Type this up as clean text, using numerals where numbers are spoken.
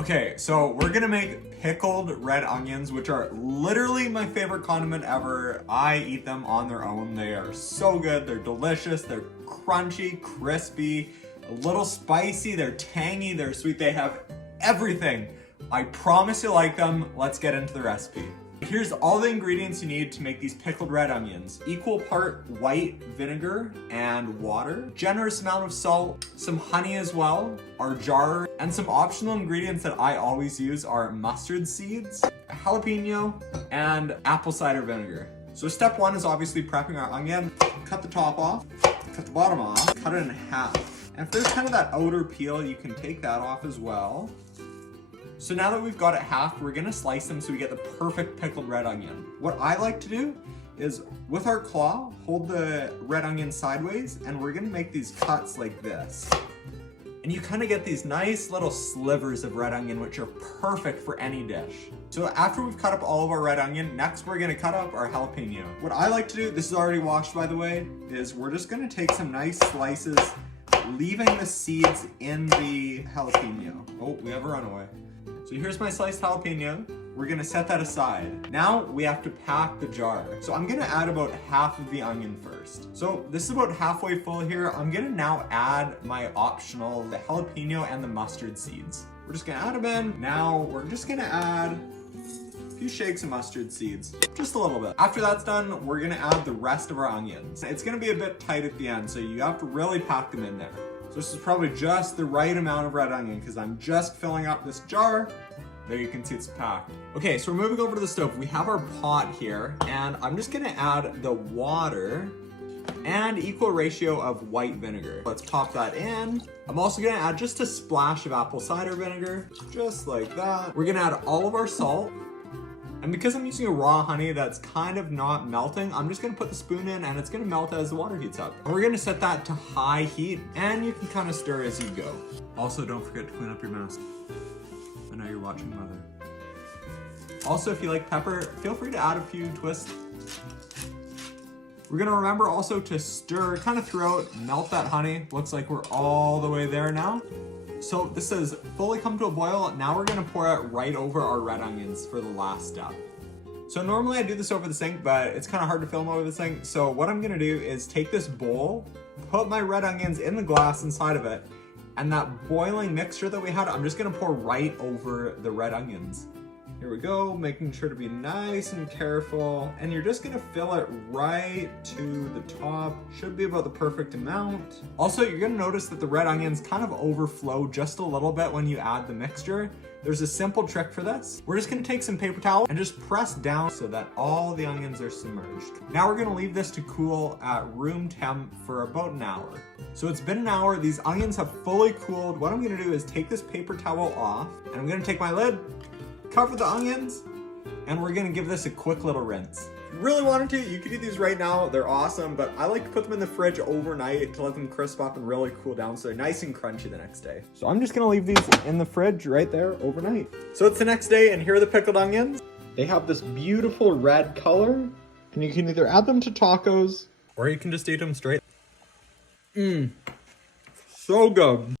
Okay, so we're gonna make pickled red onions, which are literally my favorite condiment ever. I eat them on their own. They are so good. They're delicious. They're crunchy, crispy, a little spicy. They're tangy. They're sweet. They have everything. I promise you'll like them. Let's get into the recipe. Here's all the ingredients you need to make these pickled red onions. Equal part white vinegar and water, generous amount of salt, some honey as well, our jar, and some optional ingredients that I always use are mustard seeds, jalapeno, and apple cider vinegar. So step one is obviously prepping our onion. Cut the top off, cut the bottom off, cut it in half. And if there's kind of that outer peel, you can take that off as well. So now that we've got it half, we're gonna slice them so we get the perfect pickled red onion. What I like to do is with our claw, hold the red onion sideways, and we're gonna make these cuts like this. And you kind of get these nice little slivers of red onion, which are perfect for any dish. So after we've cut up all of our red onion, next we're gonna cut up our jalapeno. What I like to do, this is already washed by the way, is we're just gonna take some nice slices, leaving the seeds in the jalapeno. Oh, we have a runaway. So here's my sliced jalapeno. We're gonna set that aside. Now we have to pack the jar. So I'm gonna add about half of the onion first. So this is about halfway full here. I'm gonna now add my optional, the jalapeno and the mustard seeds. We're just gonna add them in. Now we're just gonna add a few shakes of mustard seeds, just a little bit. After that's done, we're gonna add the rest of our onions. It's gonna be a bit tight at the end, so you have to really pack them in there. So this is probably just the right amount of red onion because I'm just filling up this jar. There you can see it's packed. Okay, so we're moving over to the stove. We have our pot here and I'm just gonna add the water and equal ratio of white vinegar. Let's pop that in. I'm also gonna add just a splash of apple cider vinegar, just like that. We're gonna add all of our salt. And because I'm using a raw honey that's kind of not melting, I'm just gonna put the spoon in and it's gonna melt as the water heats up. And we're gonna set that to high heat and you can kind of stir as you go. Also, don't forget to clean up your mess. I know you're watching Mother. Also, if you like pepper, feel free to add a few twists. We're gonna remember also to stir kind of throughout, melt that honey. Looks like we're all the way there now. So this has fully come to a boil. Now we're gonna pour it right over our red onions for the last step. So normally I do this over the sink, but it's kind of hard to film over the sink. So what I'm gonna do is take this bowl, put my red onions in the glass inside of it, and that boiling mixture that we had, I'm just gonna pour right over the red onions. Here we go, making sure to be nice and careful. And you're just gonna fill it right to the top. Should be about the perfect amount. Also, you're gonna notice that the red onions kind of overflow just a little bit when you add the mixture. There's a simple trick for this. We're just gonna take some paper towel and just press down so that all the onions are submerged. Now we're gonna leave this to cool at room temp for about an hour. So it's been an hour, these onions have fully cooled. What I'm gonna do is take this paper towel off and I'm gonna take my lid, cover the onions, and we're gonna give this a quick little rinse. If you really wanted to, you could do these right now. They're awesome, but I like to put them in the fridge overnight to let them crisp up and really cool down so they're nice and crunchy the next day. So I'm just gonna leave these in the fridge right there overnight. So it's the next day and here are the pickled onions. They have this beautiful red color and you can either add them to tacos or you can just eat them straight. So good.